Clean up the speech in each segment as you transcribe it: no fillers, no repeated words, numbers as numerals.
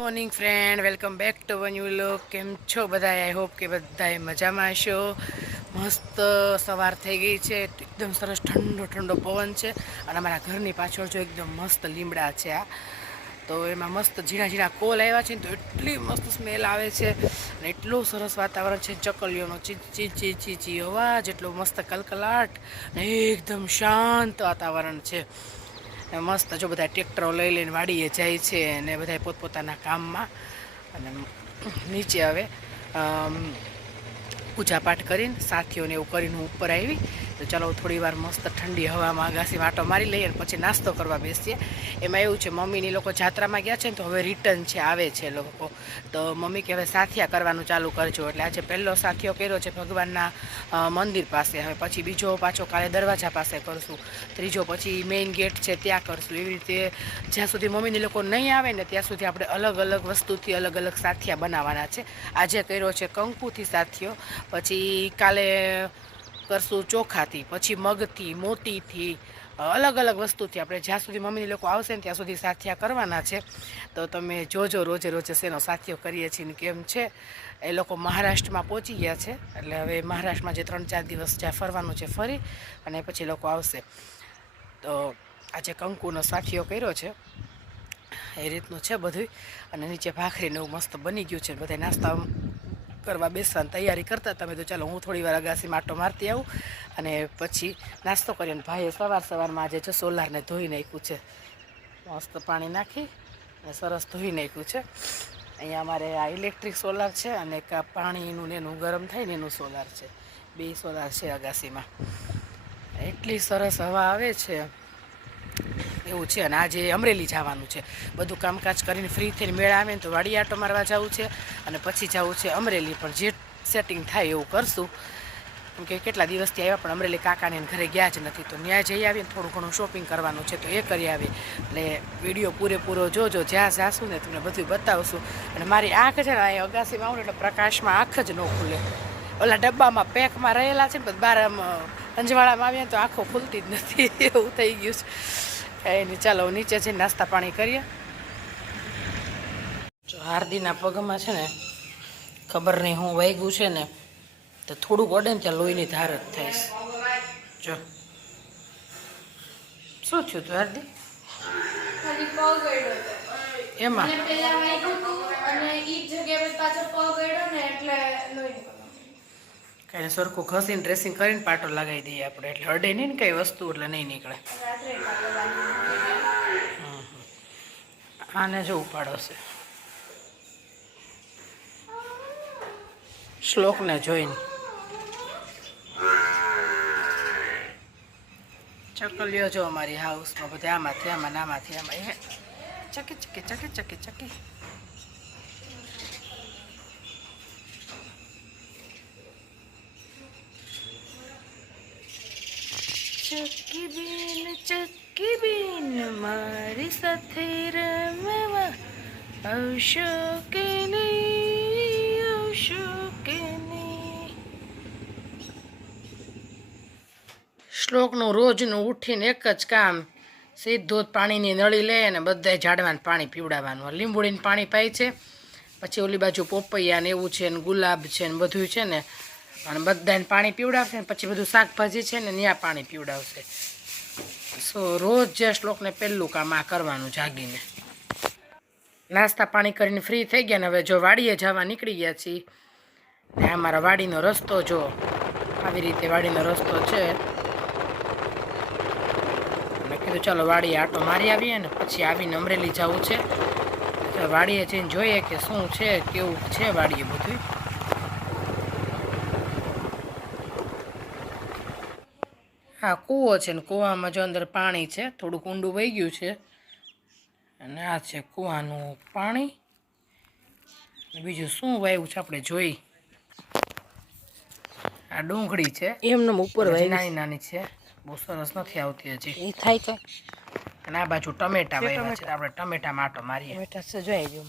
Morning friend, welcome back to a new vlog. કેમ છો બધા? આઈ હોપ કે બધાએ મજામાં હશો. મસ્ત સવાર થઈ ગઈ છે, એકદમ સરસ ઠંડો ઠંડો પવન છે અને અમારા ઘરની પાછળ જો એકદમ મસ્ત લીમડા છે. આ તો એમાં મસ્ત ઝીણા ઝીણા કોલ આવ્યા છે ને, તો એટલી મસ્ત સ્મેલ આવે છે અને એટલું સરસ વાતાવરણ છે. ચકલીઓનો ચી અવાજ, એટલો મસ્ત કલકલાટ ને એકદમ શાંત વાતાવરણ છે. મસ્ત જો બધા ટ્રેક્ટરો લઈ લઈને વાડીએ જાય છે અને બધા પોતપોતાના કામમાં. અને નીચે હવે પૂજાપાઠ કરીને સાથીઓને એવું કરીને હું ઉપર આવી. તો ચાલો થોડી વાર મસ્ત ઠંડી હવામાં અગાસી વાટો મારી લઈએ અને પછી નાસ્તો કરવા બેસીએ. એમાં એવું છે, મમ્મીની લોકો જાત્રામાં ગયા છે ને, તો હવે રિટર્ન છે, આવે છે લોકો. તો મમ્મી કે હવે સાથિયા કરવાનું ચાલુ કરજો. એટલે આજે પહેલો સાથિયો કર્યો છે ભગવાનના મંદિર પાસે. હવે પછી બીજો પાછો કાલે દરવાજા પાસે કરશું, ત્રીજો પછી મેઇન ગેટ છે ત્યાં કરશું. એવી રીતે જ્યાં સુધી મમ્મીની લોકો નહીં આવે ને ત્યાં સુધી આપણે અલગ અલગ વસ્તુથી અલગ અલગ સાથિયા બનાવવાના છે. આજે કર્યો છે કંકુથી સાથિયો, પછી કાલે કરશું ચોખાથી, પછી મગથી, મોતીથી, અલગ અલગ વસ્તુથી. આપણે જ્યાં સુધી મમ્મીની લોકો આવશે ને ત્યાં સુધી સાથિયા કરવાના છે. તો તમે જોજો રોજે રોજે શેનો સાથિયો કરીએ છીએ ને કેમ છે. એ લોકો મહારાષ્ટ્રમાં પહોંચી ગયા છે, એટલે હવે મહારાષ્ટ્રમાં જે 3-4 દિવસ જ્યાં ફરવાનું છે ફરી અને પછી લોકો આવશે. તો આજે કંકુનો સાથિયો કર્યો છે, એ રીતનું છે બધું. અને નીચે ભાખરીને એવું મસ્ત બની ગયું છે. બધા નાસ્તા કરવા બેસવાની તૈયારી કરતા. તમે તો ચાલો હું થોડી વાર અગાસી માટો મારતી આવું અને પછી નાસ્તો કરીએ. અને ભાઈએ સવારમાં આજે જો સોલારને ધોઈ નાખ્યું છે, મસ્ત પાણી નાખી અને સરસ ધોઈ નાખ્યું છે. અહીંયા અમારે આ ઇલેક્ટ્રિક સોલાર છે અને એક પાણીનું ને એનું ગરમ થાય ને એનું સોલાર છે. 2 સોલાર છે અગાસીમાં. એટલી સરસ હવા આવે છે એવું છે. અને આજે અમરેલી જવાનું છે. બધું કામકાજ કરીને ફ્રી થઈને મેળા આવે ને તો વાડી આટો મારવા જવું છે અને પછી જવું છે અમરેલી. પણ જે સેટિંગ થાય એવું કરશું, કેમ કે કેટલા દિવસથી આવ્યા પણ અમરેલી કાકાને ઘરે ગયા જ નથી. તો ત્યાં જઈ આવીને થોડું ઘણું શોપિંગ કરવાનું છે, તો એ કરી આવી. એટલે વિડીયો પૂરેપૂરો જોજો, જ્યાં જાશું ને તમને બધું બતાવશું. અને મારી આંખ છે ને, અહીં અગાસીમાં આવું એટલે પ્રકાશમાં આંખ જ ન ખુલે. ઓલા ડબ્બામાં પેકમાં રહેલા છે ને, પછી બહાર અંજવાળામાં આવીએ તો આંખો ખુલતી જ નથી, એવું થઈ ગયું છે. એની ચાલો નીચે જઈને નાસ્તા પાણી કરીએ. જો હાર્દીના પગમાં છે ને, ખબર નહીં હું વાગ્યું છે ને, તો થોડુંક અડે ને ત્યાં લોહીની ધાર જ થઈશ. જો શું થયું તું હાર્દી? એમાં કઈ સરખું ઘસીને ડ્રેસિંગ કરીને પાટો લગાવી દઈએ આપણે, એટલે અડે નહીં ને કઈ વસ્તુ, એટલે નહીં નીકળે. આને જો ઉપાડો છે શ્લોકને જોઈને. ચકલીઓ જો અમારી હાઉસમાં બધા આમાંથી આમાં આમાંથી આમાં એ ચકી ચકી ચકી ચકી ચકી. ચકી બેન મારી સાથે રમવા આવશો કે નહીં, આવશો કે નહીં. શ્લોકનું રોજનું ઉઠીને એક જ કામ, સીધું પાણીની નળી લે અને બધા ઝાડવાને પાણી પીવડાવવાનું. લીંબુડીને પાણી પાય છે, પછી ઓલી બાજુ પોપૈયા ને એવું છે ને ગુલાબ છે ને બધું છે ને, અને બધાને પાણી પીવડાવશે ને પછી બધું શાકભાજી છે ને ત્યાં પાણી પીવડાવશે. સો રોજ જે શ્લોકને પહેલું કામ આ કરવાનું જાગીને. નાસ્તા પાણી કરીને ફ્રી થઈ ગયા ને હવે જો વાડીએ જવા નીકળી ગયા છીએ. ને અમારા વાડીનો રસ્તો જો આવી રીતે વાડીનો રસ્તો છે. મેં કીધું ચાલો વાડીએ આટો મારી આવીએ ને પછી આવીને અમરેલી જવું છે. વાડીએ જઈને જોઈએ કે શું છે, કેવું છે વાડીએ બધું. હા, કૂવો છે ને કૂવામાં જો અંદર પાણી છે, થોડુંક ઊંડું વહી ગયું છે. અને આ છે કૂવાનું પાણી. બીજું શું વાવ્યું છે આપણે જોઈ. આ ડુંગળી છે, એમને ઉપર નાની નાની છે, બહુ સરસ નથી આવતી હજી. એ થાય તો. અને આ બાજુ ટમેટા વાવ્યા છે, આપણે ટમેટા માટો મારીએ. ટમેટા છે જોઈ જો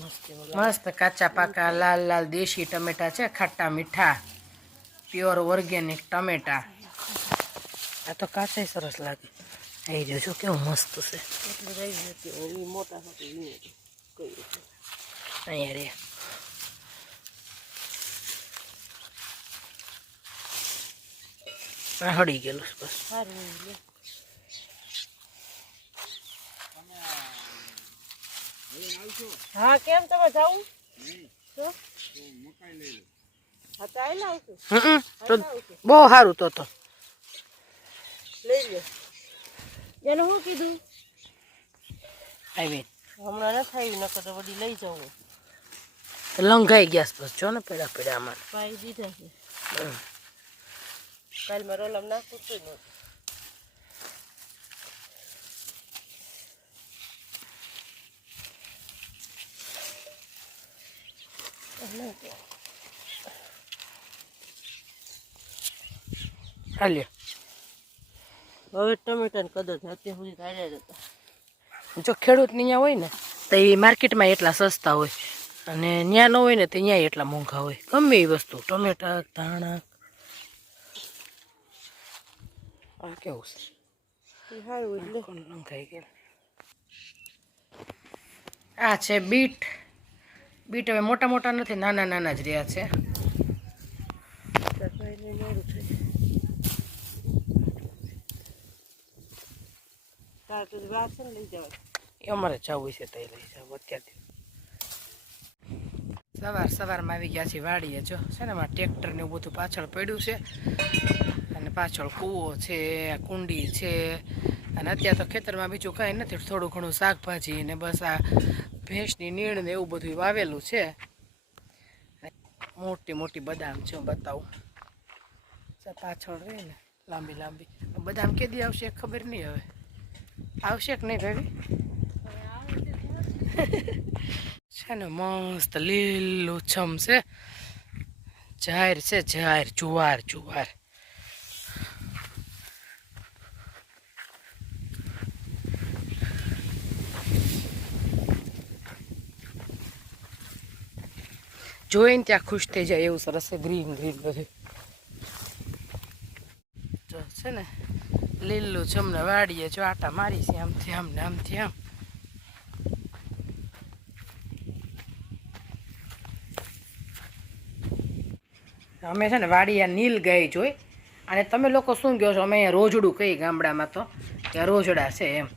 મસ્ત કાચા પાકા લાલ લાલ દેશી ટમેટા છે, ખાટા મીઠા પ્યોર ઓર્ગેનિક ટમેટા. આ તો કાચા સરસ લાગે. આવી જોજો કેવું મસ્ત છે. અહીંયા રે હળી ગયેલું બસ. હા, કેમ તમે જાવ? બહુ સારું તો લઈ લો. એને શું કીધું? આવી હમણાં નથી આવી, નકર તો વડી લઈ જાવ. લંઘાઈ ગયા બસ જો ને પેડા પેડા આમાં પાઈ દીધા છે. કાલ મારો રોલમ નાખું તો નહોતું. હાલ્યો હવે ટમેટાને કદર છે, અત્યાર સુધી કાઢ્યા જ હતા. જો ખેડૂતની અહીંયા હોય ને તો એ માર્કેટમાં એટલા સસ્તા હોય, અને ત્યાં ન હોય ને તો અહીંયા એટલા મોંઘા હોય. ગમે એ વસ્તુ, ટમેટા, ધાણા. આ કેવું છે? લંઘાઈ ગયા. આ છે બીટ. બીટ હવે મોટા મોટા નથી, નાના નાના જ રહ્યા છે. એ અમારે જવું છે તો લઈ જાવ અત્યારથી. સવારમાં આવી ગયા છે વાડીએ. જો છે ને એમાં ટ્રેક્ટર ને એવું બધું પાછળ પડ્યું છે, અને પાછળ કૂવો છે, કુંડી છે. અને અત્યારે તો ખેતરમાં બીજું કાંઈ નથી, થોડું ઘણું શાકભાજી ને બસ આ ભેંસની નીણ ને એવું બધું વાવેલું છે. મોટી મોટી બદામ છે, હું બતાવું. પાછળ રહે ને લાંબી લાંબી બદામ કેદી આવશે ખબર નહીં. હવે આવશે કે નહીં ભાભી? છે ને મસ્ત લીલું છમ છે. જાહેર છે, જાહેર જુવાર જુવાર. જોઈને ત્યાં ખુશ થઈ જાય એવું સરસ છે. ગ્રીન ગ્રીન બધું જો છે ને લીલું છમને વાડીએ જો આટા મારી છે આમથી આમ ને આમથી આમ. અમે છે ને વાડીયા નીલ ગાય જોઈ. અને તમે લોકો શું કહો છો? અમે અહીંયા રોજડું કઈ ગામડામાં તો ત્યાં રોજડા છે એમ.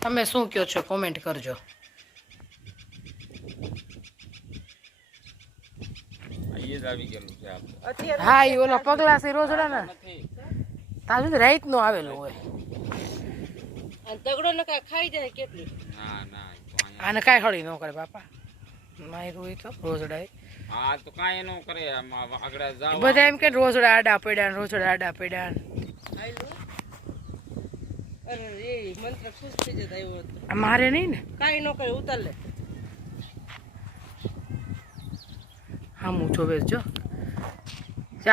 તમે શું કહો છો કોમેન્ટ કરજો. હા, એ ઓલો પગલા છે રોજડા ને તાજુ રાઈત નો આવેલું હોય. દગડો ને કાંઈ ખાઈ જાય કેટલી. આને કાંઈ હળી ન કરે બાપા. માર્યું હોય તો રોજડા હા તો કાંઈ ન કરે. આગળ જાવ બધા એમ કે રોજડા આડા પડ્યા ને રોજડા આડા પડ્યા ને. અરે એ મંત્ર ખુશ થઈ જતા આવ્યો હતો. મારે નહીં ને કાંઈ ન કરે, ઉતાર લે. હા હું જોવે જો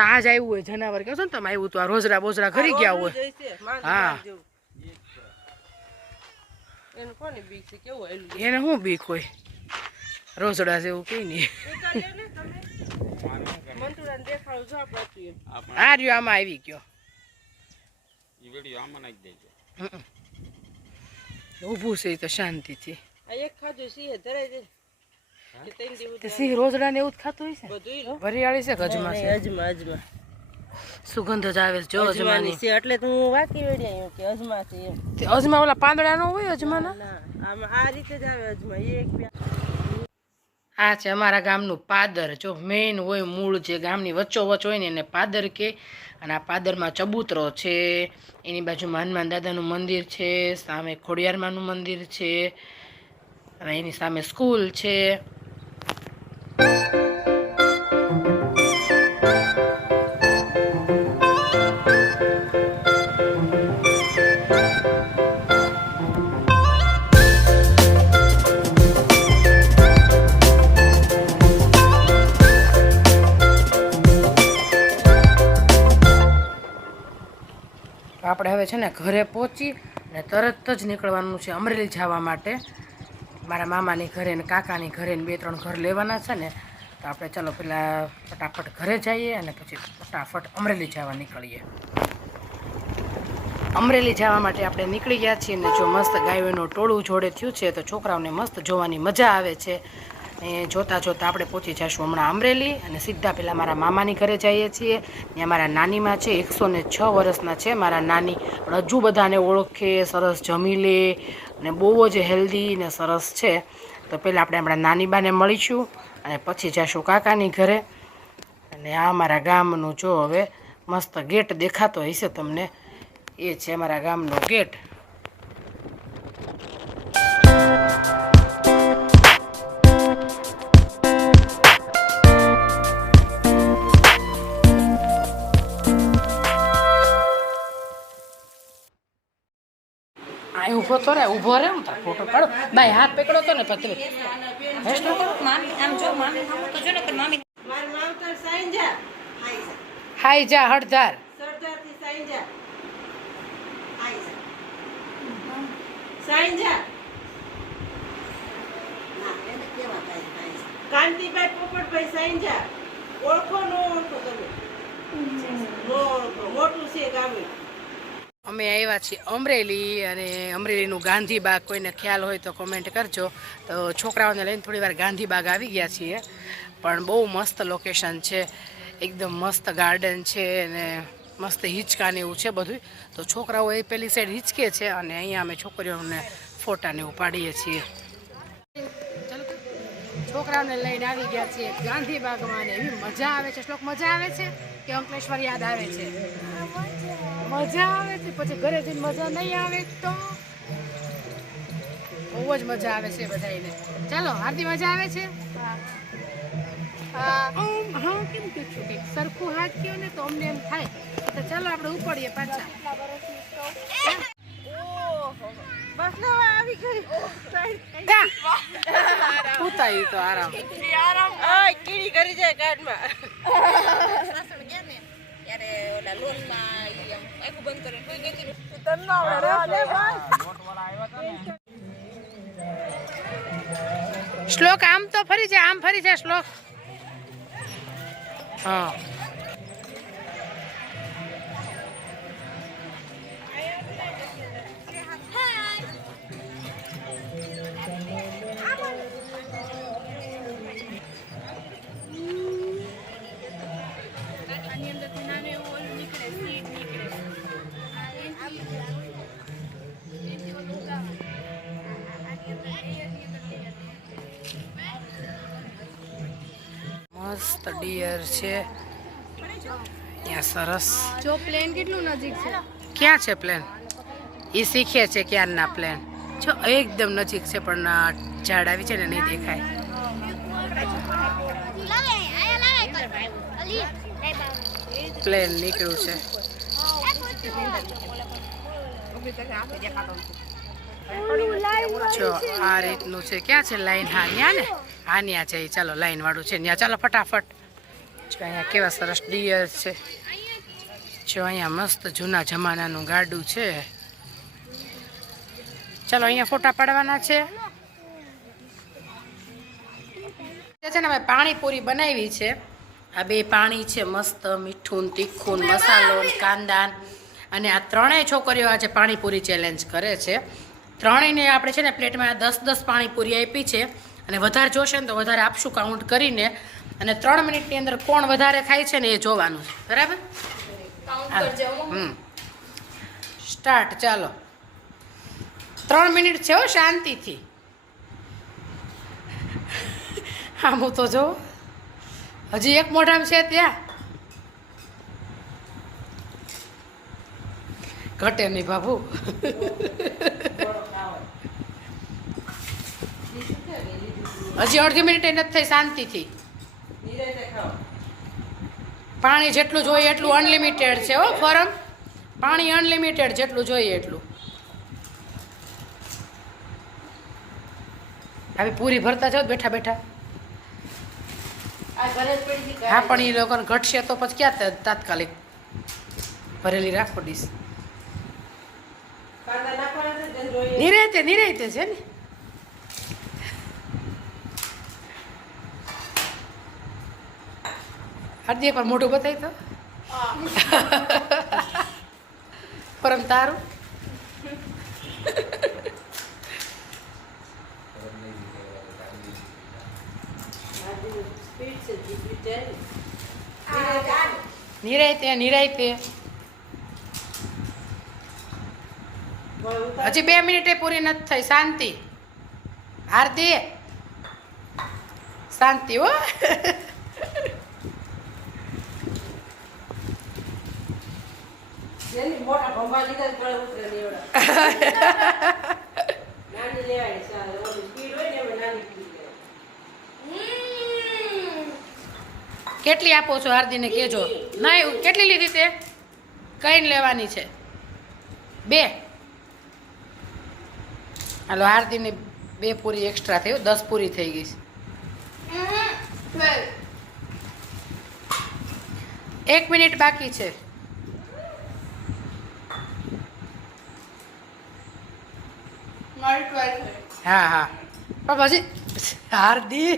આજ આવ્યું હોય જનાવર કહો છો ને તમે, આવ્યું તો આ રોજડા બોજડા ઘરી ગયા હોય. હા એને કોને બીક છે? કેવું હેલું એને શું બીક હોય? રોજડા જેવું કઈ નહીં. મંતુરાને દેખાડું જો આપણે. આ રહ્યો આમાં આવી ગયો. ઈ વિડિયો આમાં નાખી દેજો. ઊભું છે તો શાંતિથી. આ એક ખાધું સિંહ ધરાઈ દે. સિંહ રોજડા ને એવું જ ખાતું હોય છે. બધું વરિયાળી છે ગજમાં છે. અજમા અજમા સુગંધ જ આવે છે જો અજમાની છે. એટલે તો હું વાકી વેડ્યા કે અજમા છે એમ. તે અજમા ઓલા પાંદડા નો હોય અજમાના? ના, આમાં આ રીતે જ આવે અજમા. એક આ છે અમારા ગામનું પાદર. જો મેઇન હોય મૂળ જે ગામની વચ્ચોવચ હોય ને એને પાદર કે. અને આ પાદરમાં ચબૂતરો છે, એની બાજુમાં હનુમાન દાદાનું મંદિર છે, સામે ખોડિયારમાંનું મંદિર છે. હવે એની સામે સ્કૂલ છે. આપણે હવે છે ને ઘરે પહોંચી અને તરત જ નીકળવાનું છે અમરેલી જવા માટે. મારા મામાની ઘરે ને કાકાની ઘરે ને 2-3 ઘર લેવાના છે ને, તો આપણે ચાલો પહેલાં ફટાફટ ઘરે જઈએ અને પછી ફટાફટ અમરેલી જવા નીકળીએ. અમરેલી જવા માટે આપણે નીકળી ગયા છીએ ને જો મસ્ત ગાયોનું ટોળું જોડે થયું છે તો છોકરાઓને મસ્ત જોવાની મજા આવે છે. એ જોતાં જોતાં આપણે પહોંચી જઈશું હમણાં અમરેલી અને સીધા પહેલાં મારા મામાની ઘરે જઈએ છીએ. ત્યાં મારા નાનીમાં છે, 106 વર્ષના છે મારા નાની, પણ હજુ બધાને ઓળખે, સરસ જમી લે અને બહુ જ હેલ્ધી ને સરસ છે. તો પહેલાં આપણે આપણા નાનીબાને મળીશું અને પછી જઈશું કાકાની ઘરે. અને આ અમારા ગામનું જો હવે મસ્ત ગેટ દેખાતો હશે તમને, એ છે અમારા ગામનો ગેટ. ઊભો તો રે, ઊભો રે, હું તાર ફોટો પાડો. બાય હાથ પકડો તો ને પછી હાઈ જા હળધાર. કાંતિભાઈ પોપટભાઈ સાંજા ઓળખો નો ઓળખો તમે? નો ઓળખો, મોટું છે ગામે. અમે આવ્યા છીએ અમરેલી અને અમરેલીનું ગાંધીબાગ, કોઈને ખ્યાલ હોય તો કોમેન્ટ કરજો. તો છોકરાઓને લઈને થોડી વાર ગાંધીબાગ આવી ગયા છીએ, પણ બહુ મસ્ત લોકેશન છે, એકદમ મસ્ત ગાર્ડન છે અને મસ્ત હિંચકાને એવું છે બધું. તો છોકરાઓ એ પેલી સાઈડ હિંચકે છે અને અહીંયા અમે છોકરીઓને ફોટાને એવું પાડીએ છીએ. છોકરાઓને લઈને આવી ગયા છીએ ગાંધીબાગમાં ને એવી મજા આવે છે. શ્લોક મજા આવે છે કે અંકલેશ્વર યાદ આવે છે? મજા આવે છે. પછી ઘરે જઈને મજા નહીં આવે તો બહુ જ મજા આવે છે બધાને. ચાલો આરતી મજા આવે છે? હા કેમ કે છું કે સરખું હાથ કયો ને તો અમને એમ થાય. તો ચાલો આપણે ઉપડીએ પાછા. ઉતારી તો આરામ કીડી કરી જાય કાઢમાં. શ્લોક આમ તો ફરી જાય, આમ ફરી જાય શ્લોક. હા મસ્ત ડિયર છે ત્યાં સરસ. જો પ્લેન કેટલું નજીક છે. ક્યાં છે પ્લેન? એ શીખે છે ક્યારના પ્લેન. જો એકદમ નજીક છે પણ ઝાડ આવી છે ને નહીં દેખાય. પ્લેન નીકળ્યું છે. જો આ રીતનું છે. ક્યાં છે લાઈન? હા ત્યાં ને, હા ત્યાં છે. ચાલો લાઈન વાળું છે ત્યાં ચાલો ફટાફટ. જો અહીંયા કેવા સરસ ડિયર છે. જો અહીંયા મસ્ત જૂના જમાનાનું ગાડું છે. ચાલો અહીંયા ફોટા પાડવાના છે. છે ને અમે પાણીપુરી બનાવી છે. આ બે પાણી છે મસ્ત મીઠું, તીખું, મસાલો, કાંદા. અને આ ત્રણેય છોકરીઓ આજે પાણીપુરી ચેલેન્જ કરે છે. ત્રણેયને આપણે છે ને પ્લેટમાં 10-10 પાણીપુરી આપી છે અને વધારે જોશે ને તો વધારે આપશું કાઉન્ટ કરીને. અને 3 મિનિટની અંદર કોણ વધારે ખાય છે ને એ જોવાનું છે. બરાબર? સ્ટાર્ટ. ચાલો 3 મિનિટ છે હો, શાંતિથી. હા હું તો જો હજી એક મોઢામાં છે ત્યાં ઘટે નહીં બાબુ. હજી અડધી મિનિટ નથી થઈ શાંતિથી. નિરાંતે ખાઓ. પાણી જેટલું જોઈએ એટલું અનલિમિટેડ છે હો ફોરમ. પાણી અનલિમિટેડ જેટલું જોઈએ એટલું. હવે પૂરી ભરતા જાઓ બેઠા બેઠા. આ ઘરે જ પડી હતી હા પણ એ લોકોને ઘટશે તો પછી ક્યાં તાત્કાલિક ભરેલી રાખો ડીશ. કાંદા નાખવાના છે જેને જોઈએ. નિરાયતે છે ને. હાર્દિક એકવાર મોઢું બતાવી તો પરમ તારું. સ્પીડ છે જીપી જાય ને. નિરાયતે બળ ઉતાર. હજી 2 મિનિટે પૂરી નથી થઈ. શાંતિ આરતી શાંતિ હો. જેની મોટા ભંભા લીધા ને ગળે ઉતરે ને એવડા. નાની લેવાય છે. ઓલી સ્પીડ હોય ને એમાં નાની સ્પીડ લેવાય. કેટલી આપો છો હાર્દીને કહેજો. નહીં કેટલી લીધી તે કઈ લેવાની છે? 2. હાલો હાર્દીને 2 પૂરી એક્સ્ટ્રા થયું. 10 પૂરી થઈ ગઈ છે. 1 મિનિટ બાકી છે. હા પણ પછી હાર્દી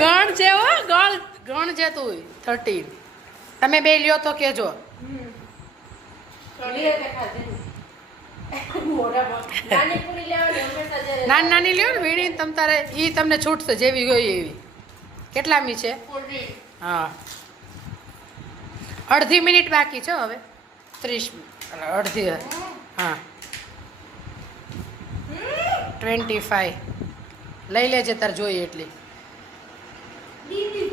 ગણ છે હો ગણ છે તું 13. તમે 2 લ્યો તો કેજો. નિરાંતે ખાજે ને. મોટા નાની પૂરી લેવાની હંમેશા જ્યારે નાની લ્યો ને વીણી તમ તારે ઈ તમને છૂટશે જેવી હોય એવી. કેટલામી છે? હા અડધી મિનિટ બાકી છે હવે. 30 અડધી. હા 25 લઈ લેજે તાર જોઈએ એટલી.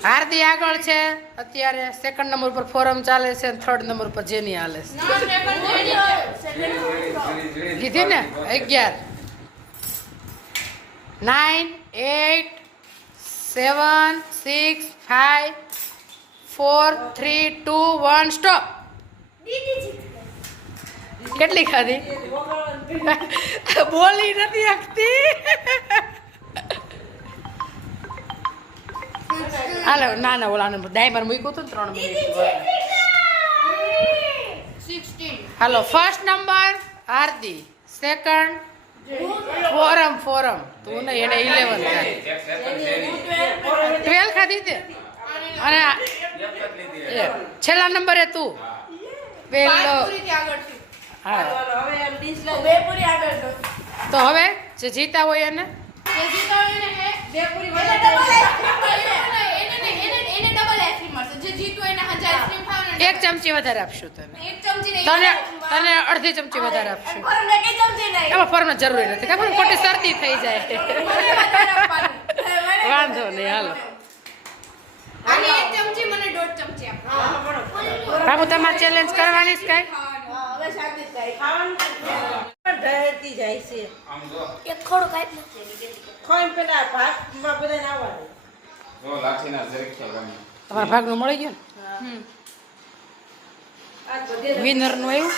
હાર્દી આગળ છે અત્યારે. 2nd નંબર પર ફોરમ ચાલે છે અને 3rd નંબર પર જેની હાલે છે. લીધી ને 11 9 8 7 6 5 4 3 2 1 સ્ટોપ. કેટલી ખાધી? બોલી નથી શકતી. હાલો ના ઓલા નંબર ડાયમર મૂક્યું હતું ને 3 મિનિટ. હાલો ફર્સ્ટ નંબર હાર્દી. 2nd ફોરમ તું ને એને 11 ખાધી. 12 ખાધી તે અને છેલ્લા નંબરે તું પેલો. હા હવે એમ ડીશ લઈ. તો હવે જે જીતા હોય એને બે પૂરી એક ચમચી વધારે આપશું તને. તને અડધી ચમચી વધારે આપશું. એમાં ફોરમ જરૂરી નથી ખબર ખોટી શરદી થઈ જાય. વાંધો નહીં હાલો. બાબુ તમારે ચેલેન્જ કરવાની જ કઈ. ઢળતી જાય છે. આમ જો ખોઈને પેલા ભાગમાં બધાને આવવા દે. જો લાઠીના જરીક છે ગમે. તમારા ભાગનું મળી ગયું આ બધે ને વિનરનું આવ્યું.